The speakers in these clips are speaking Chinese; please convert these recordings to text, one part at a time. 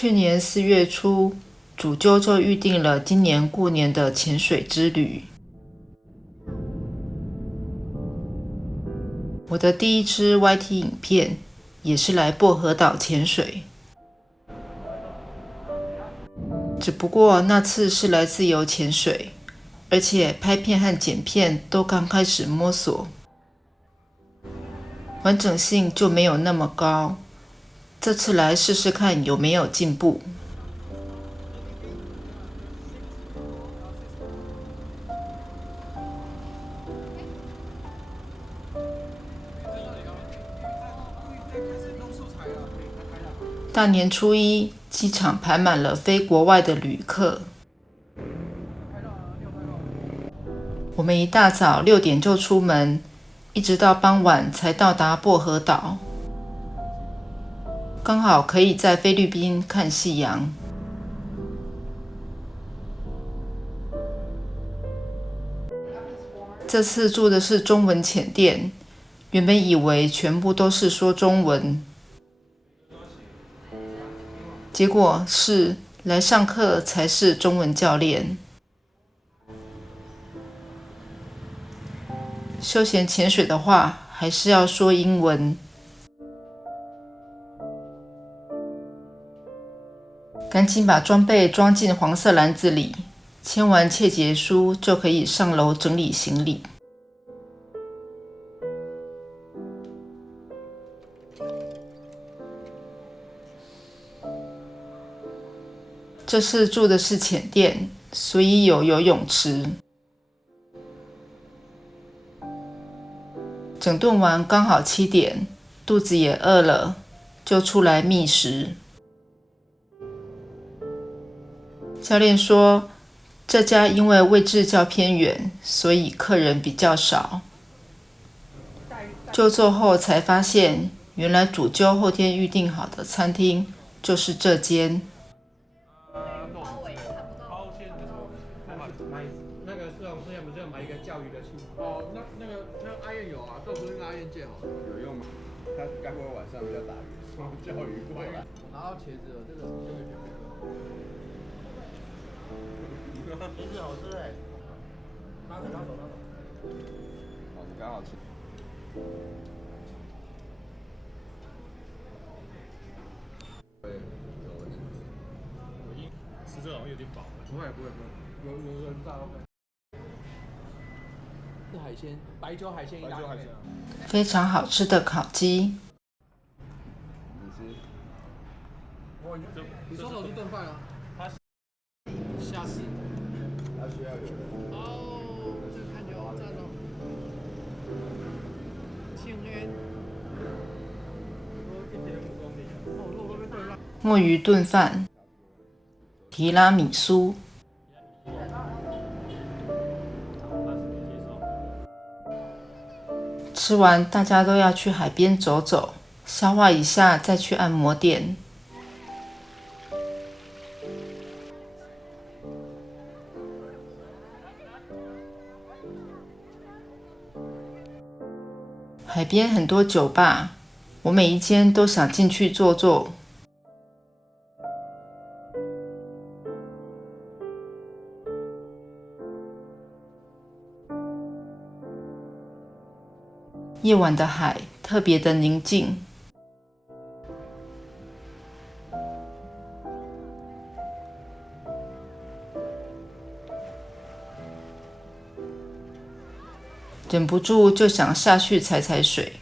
去年4月初，主揪就预定了今年过年的潜水之旅。我的第一支 YT 影片也是来薄荷岛潜水，只不过那次是来自由潜水，而且拍片和剪片都刚开始摸索，完整性就没有那么高。这次来试试看有没有进步。大年初一，机场排满了飞国外的旅客。我们一大早6点就出门，一直到傍晚才到达薄荷岛，刚好可以在菲律宾看夕阳。这次住的是中文潜店，原本以为全部都是说中文，结果是来上课才是中文教练。休闲潜水的话，还是要说英文。赶紧把装备装进黄色篮子里，签完切结书就可以上楼整理行李。这次住的是浅店，所以有游泳池。整顿完刚好7点，肚子也饿了，就出来觅食。教练说，这家因为位置较偏远，所以客人比较少。就座后才发现，原来主揪后天预定好的餐厅就是这间。那个市场之前不是要买一个教育的器哦，那个阿燕有啊，豆腐跟阿燕借好了，有用吗？他该不会晚上要打鱼？教鱼过来。我拿到茄子了，这个给别人。茄子好吃哎，拿走。好，你刚好吃。吃这好像有点饱。不会，有人在 OK。是海鲜，白酒海鲜意大利面，非常好吃的烤鸡。你双手是炖饭啊？吓死！他需要有人。哦，这看起来好赞哦。庆恩。墨鱼炖饭、提拉米苏。吃完，大家都要去海边走走，消化一下，再去按摩店。海边很多酒吧，我每一间都想进去坐坐。夜晚的海特别的宁静，忍不住就想下去踩踩水。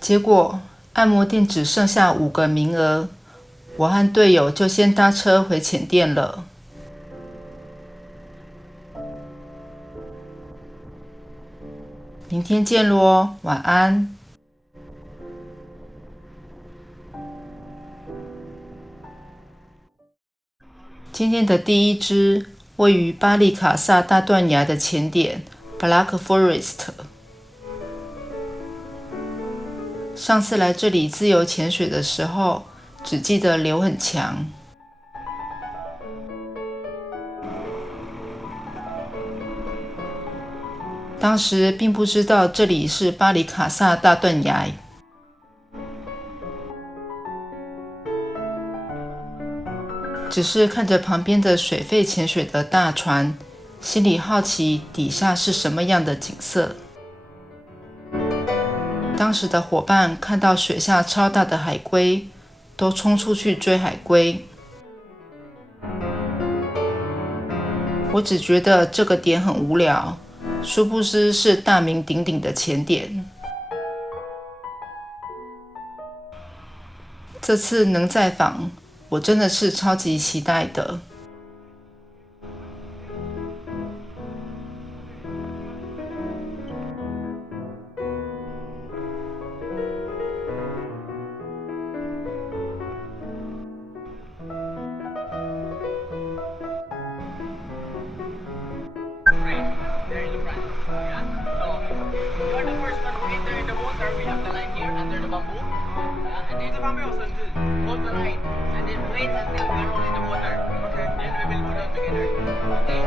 结果按摩店只剩下5个名额，我和队友就先搭车回浅店了。明天见咯，晚安。今天的第一支位于巴里卡萨大断崖的前点 Black Forest。上次来这里自由潜水的时候，只记得流很强。当时并不知道这里是巴里卡萨大断崖。只是看着旁边的水肺潜水的大船，心里好奇底下是什么样的景色。当时的伙伴看到水下超大的海龟，都冲出去追海龟。我只觉得这个点很无聊，殊不知是大名鼎鼎的潜点。这次能再访，我真的是超级期待的。Hold the line and then wait until we're all in the water. Okay. Then we will go down together. Okay.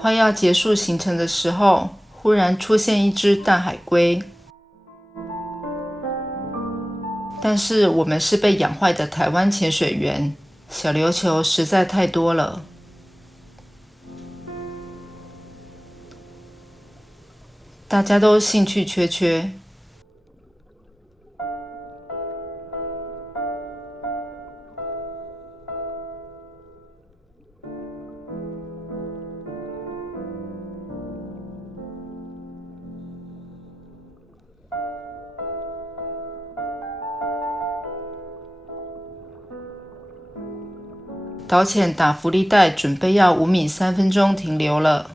快要结束行程的时候，忽然出现一只大海龟。但是我们是被养坏的台湾潜水员，小琉球实在太多了。大家都兴趣缺缺。导潜打浮力带，准备要5米3分钟停留了。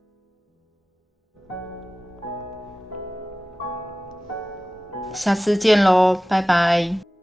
下次见喽，拜拜。